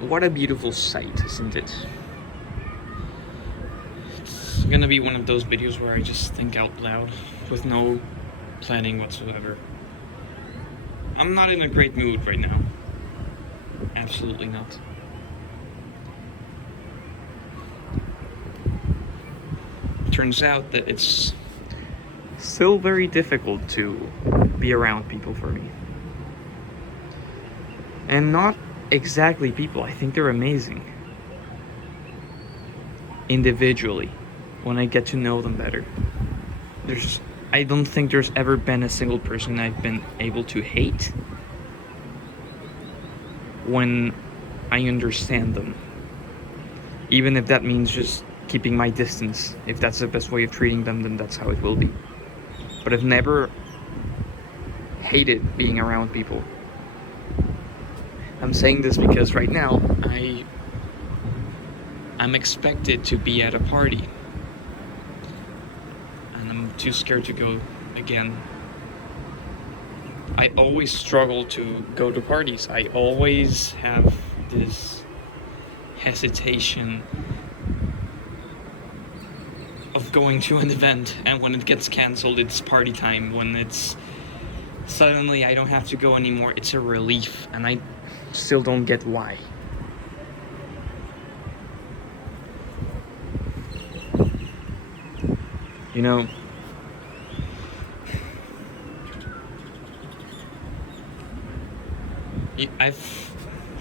What a beautiful sight, isn't it? It's gonna be one of those videos where I just think out loud with no planning whatsoever. I'm not in a great mood right now. Absolutely not. Turns out that it's still very difficult to be around people for me. And not exactly people, I think they're amazing. Individually, when I get to know them better. I don't think there's ever been a single person I've been able to hate when I understand them. Even if that means just keeping my distance. If that's the best way of treating them, then that's how it will be. But I've never hated being around people. I'm saying this because right now I'm expected to be at a party. And I'm too scared to go again. I always struggle to go to parties. I always have this hesitation of going to an event, and when it gets cancelled, it's party time. When it's suddenly I don't have to go anymore, it's a relief, and I still don't get why. You know, I've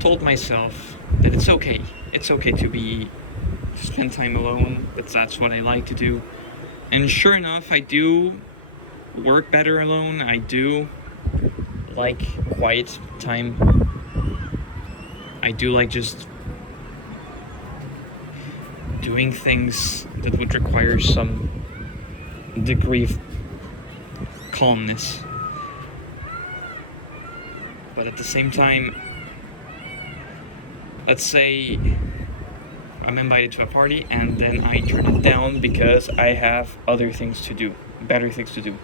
told myself that it's okay. It's okay to spend time alone. That's what I like to do. And sure enough, I do work better alone. I do like quiet time. I do like just doing things that would require some degree of calmness. But at the same time, let's say I'm invited to a party and then I turn it down because I have other things to do, better things to do.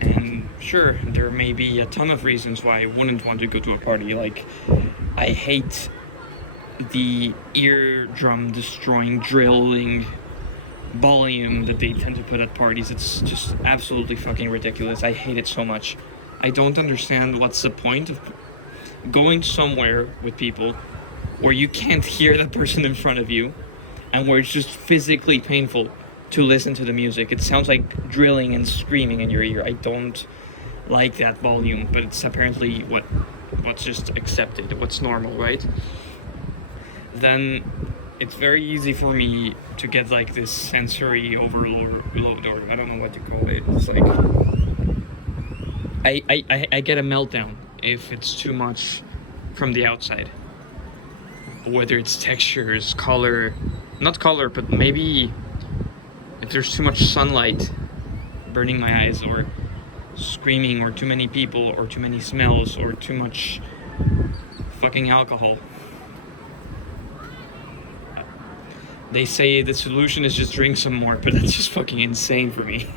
And sure, there may be a ton of reasons why I wouldn't want to go to a party. Like, I hate the eardrum destroying, drilling volume that they tend to put at parties. It's just absolutely fucking ridiculous. I hate it so much. I don't understand what's the point of going somewhere with people where you can't hear the person in front of you and where it's just physically painful to listen to the music. It sounds like drilling and screaming in your ear. I don't like that volume, but it's apparently what's just accepted, what's normal, right? Then it's very easy for me to get like this sensory overload, or I don't know what you call it. It's like I get a meltdown if it's too much from the outside. Whether it's textures, color, not color, but maybe if there's too much sunlight burning my eyes, or screaming, or too many people, or too many smells, or too much fucking alcohol. They say the solution is just drink some more, but that's just fucking insane for me.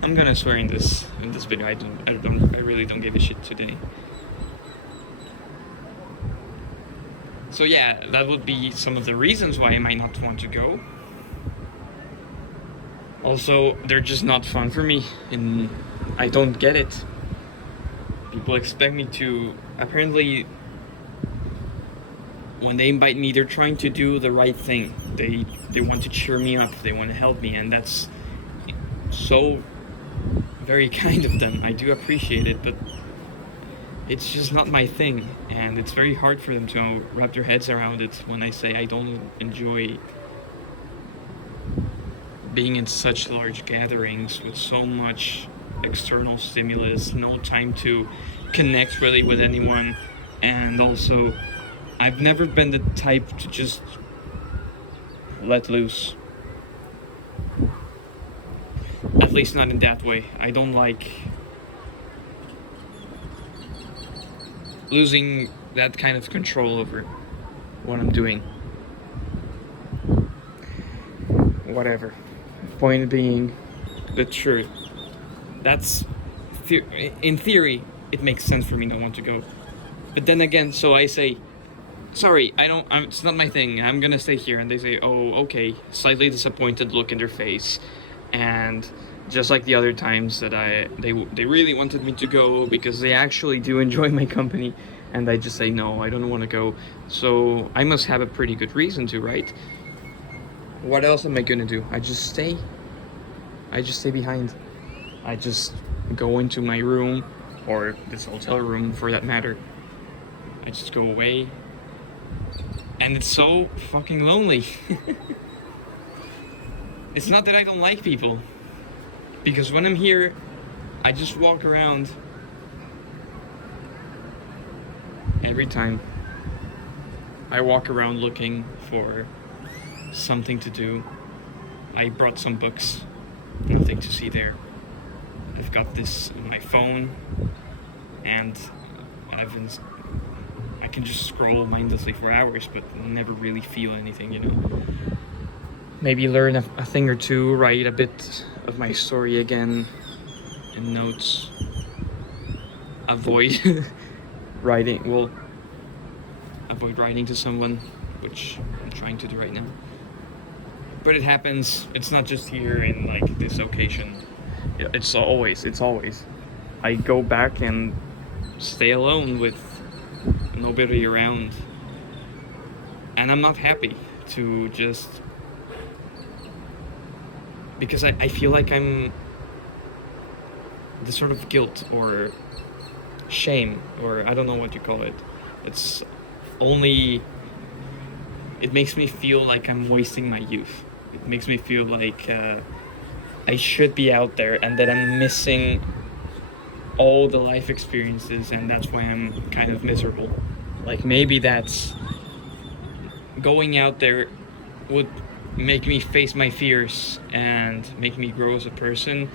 I'm gonna swear in this video. I really don't give a shit today. So yeah, that would be some of the reasons why I might not want to go. Also, they're just not fun for me, and I don't get it. People expect me to, apparently, when they invite me, they're trying to do the right thing. They want to cheer me up, they want to help me, and that's so very kind of them. I do appreciate it, but it's just not my thing, and it's very hard for them to wrap their heads around it when I say I don't enjoy being in such large gatherings with so much external stimulus, no time to connect really with anyone, and also I've never been the type to just let loose. At least not in that way. I don't like losing that kind of control over what I'm doing. Whatever. Point being, the truth. That's in theory, it makes sense for me not want to go. But then again, so I say, sorry, it's not my thing. I'm gonna stay here. And they say, oh, okay. Slightly disappointed look in their face. And just like the other times that they really wanted me to go because they actually do enjoy my company. And I just say, no, I don't want to go. So I must have a pretty good reason to, right? What else am I gonna do? I just stay behind. I just go into my room, or this hotel room for that matter. I just go away. And it's so fucking lonely. It's not that I don't like people. Because when I'm here, I just walk around. Every time I walk around looking for something to do. I brought some books. Nothing to see there. I've got this on my phone, and I can just scroll mindlessly for hours, but never really feel anything, you know. Maybe learn a thing or two, write a bit of my story again in notes. Avoid avoid writing to someone, which I'm trying to do right now. But it happens. It's not just here in like this occasion. It's always. I go back and stay alone with nobody around, and I'm not happy to just, because I feel like I'm the sort of guilt or shame, or I don't know what you call it. It makes me feel like I'm wasting my youth. It makes me feel like I should be out there and that I'm missing all the life experiences, and that's why I'm kind of miserable. Like maybe that's going out there would make me face my fears and make me grow as a person,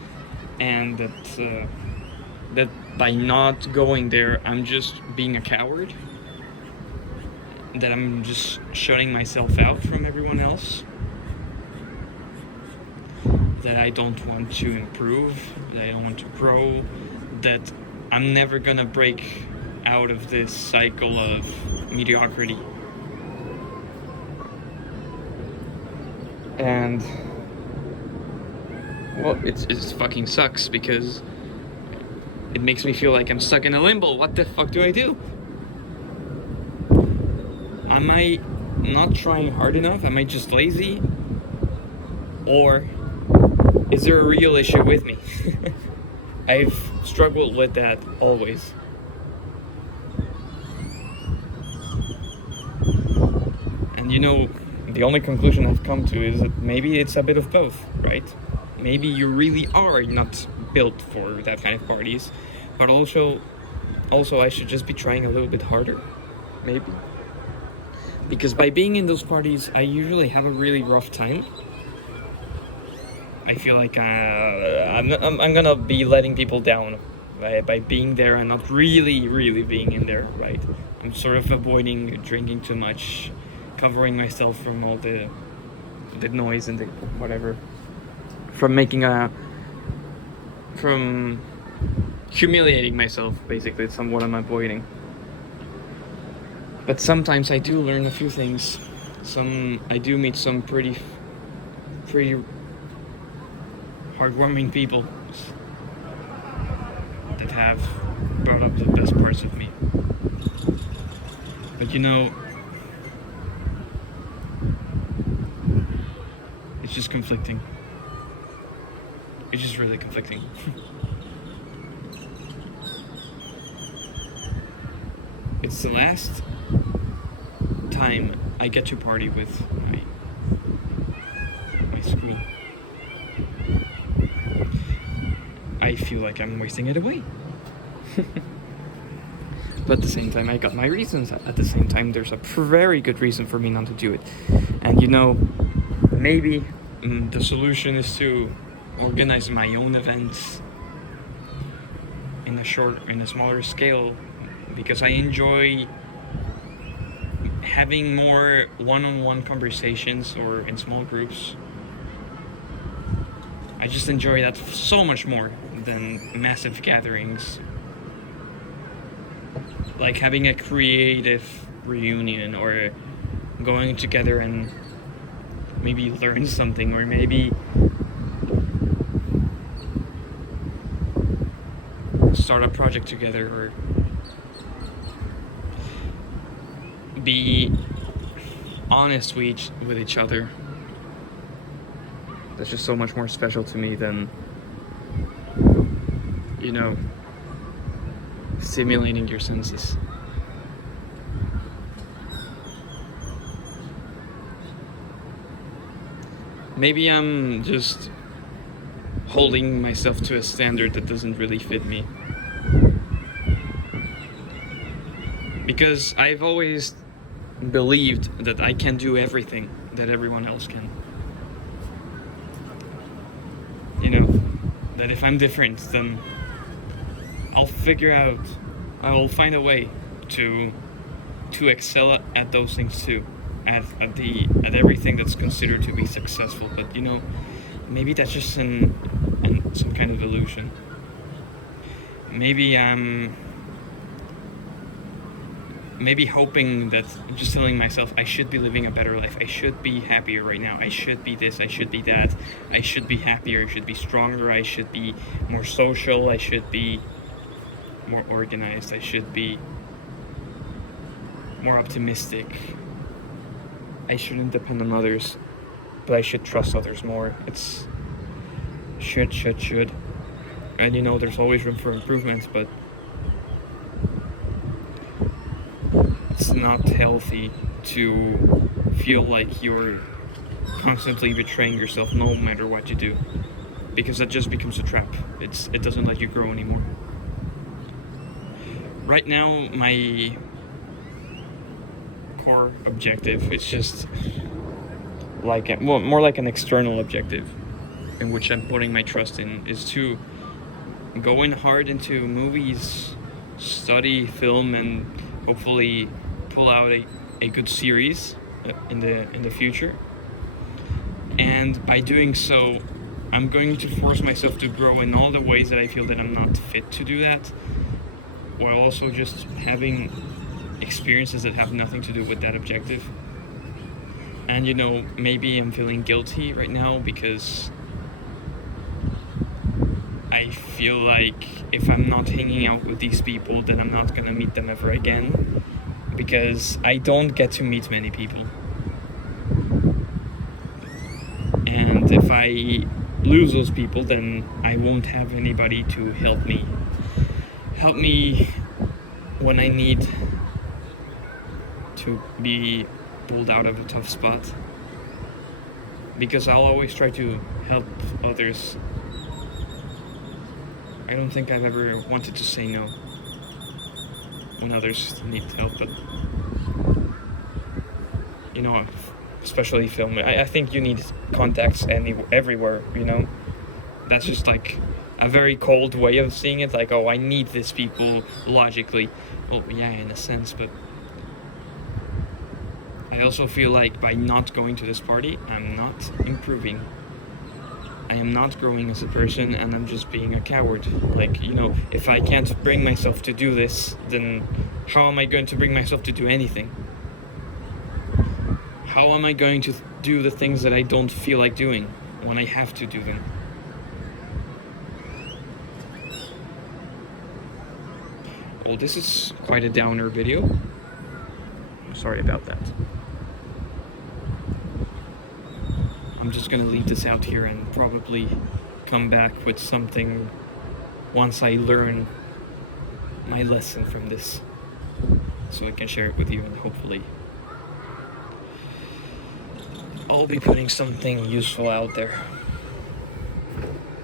and that by not going there I'm just being a coward, that I'm just shutting myself out from everyone else, that I don't want to improve, that I don't want to grow, that I'm never gonna break out of this cycle of mediocrity. And well, it fucking sucks because it makes me feel like I'm stuck in a limbo. What the fuck do I do? Am I not trying hard enough? Am I just lazy? Or is there a real issue with me? I've struggled with that always. And you know, the only conclusion I've come to is that maybe it's a bit of both, right? Maybe you really are not built for that kind of parties, but also I should just be trying a little bit harder, maybe. Because by being in those parties, I usually have a really rough time. I feel like I'm gonna be letting people down by being there and not really being in there, right? I'm sort of avoiding drinking too much, covering myself from all the noise and the whatever, from humiliating myself, basically. It's what I'm avoiding. But sometimes I do learn a few things. I do meet some pretty heartwarming people that have brought up the best parts of me. But you know, it's just conflicting. It's just really conflicting. It's the last time I get to party with my school. I feel like I'm wasting it away. But at the same time, I got my reasons. At the same time, there's a very good reason for me not to do it. And you know, maybe the solution is to organize my own events in a smaller scale, because I enjoy having more one-on-one conversations or in small groups. I just enjoy that so much more than massive gatherings. like having a creative reunion, or going together and maybe learn something, or maybe start a project together, or be honest with each other. That's just so much more special to me than, you know, stimulating your senses. Maybe I'm just holding myself to a standard that doesn't really fit me. Because I've always believed that I can do everything that everyone else can. You know, that if I'm different, then I'll find a way to excel at those things too, at everything that's considered to be successful. But you know, maybe that's just some kind of illusion. Maybe I'm hoping that I'm just telling myself I should be living a better life. I should be happier right now. I should be this. I should be that. I should be happier. I should be stronger. I should be more social. I should be more organized. I should be more optimistic. I shouldn't depend on others, but I should trust others more. It's should. And you know, there's always room for improvement, but it's not healthy to feel like you're constantly betraying yourself no matter what you do, because that just becomes a trap. It doesn't let you grow anymore. Right now, my core objective is just like more like an external objective, in which I'm putting my trust in, is to go in hard into movies, study film, and hopefully pull out a good series in the future. And by doing so, I'm going to force myself to grow in all the ways that I feel that I'm not fit to do that, while also just having experiences that have nothing to do with that objective. And you know, maybe I'm feeling guilty right now because I feel like if I'm not hanging out with these people, then I'm not gonna meet them ever again, because I don't get to meet many people. And if I lose those people, then I won't have anybody to help me when I need to be pulled out of a tough spot, because I'll always try to help others. I don't think I've ever wanted to say no when others need help, but you know, especially film. I think you need contacts everywhere, you know. That's just like a very cold way of seeing it, like, oh, I need these people logically. Well, yeah, in a sense, but I also feel like by not going to this party, I'm not improving. I am not growing as a person, and I'm just being a coward. Like, you know, if I can't bring myself to do this, then how am I going to bring myself to do anything? How am I going to do the things that I don't feel like doing when I have to do them? Well, this is quite a downer video. I'm sorry about that. I'm just gonna leave this out here and probably come back with something once I learn my lesson from this, so I can share it with you, and hopefully I'll be putting something useful out there.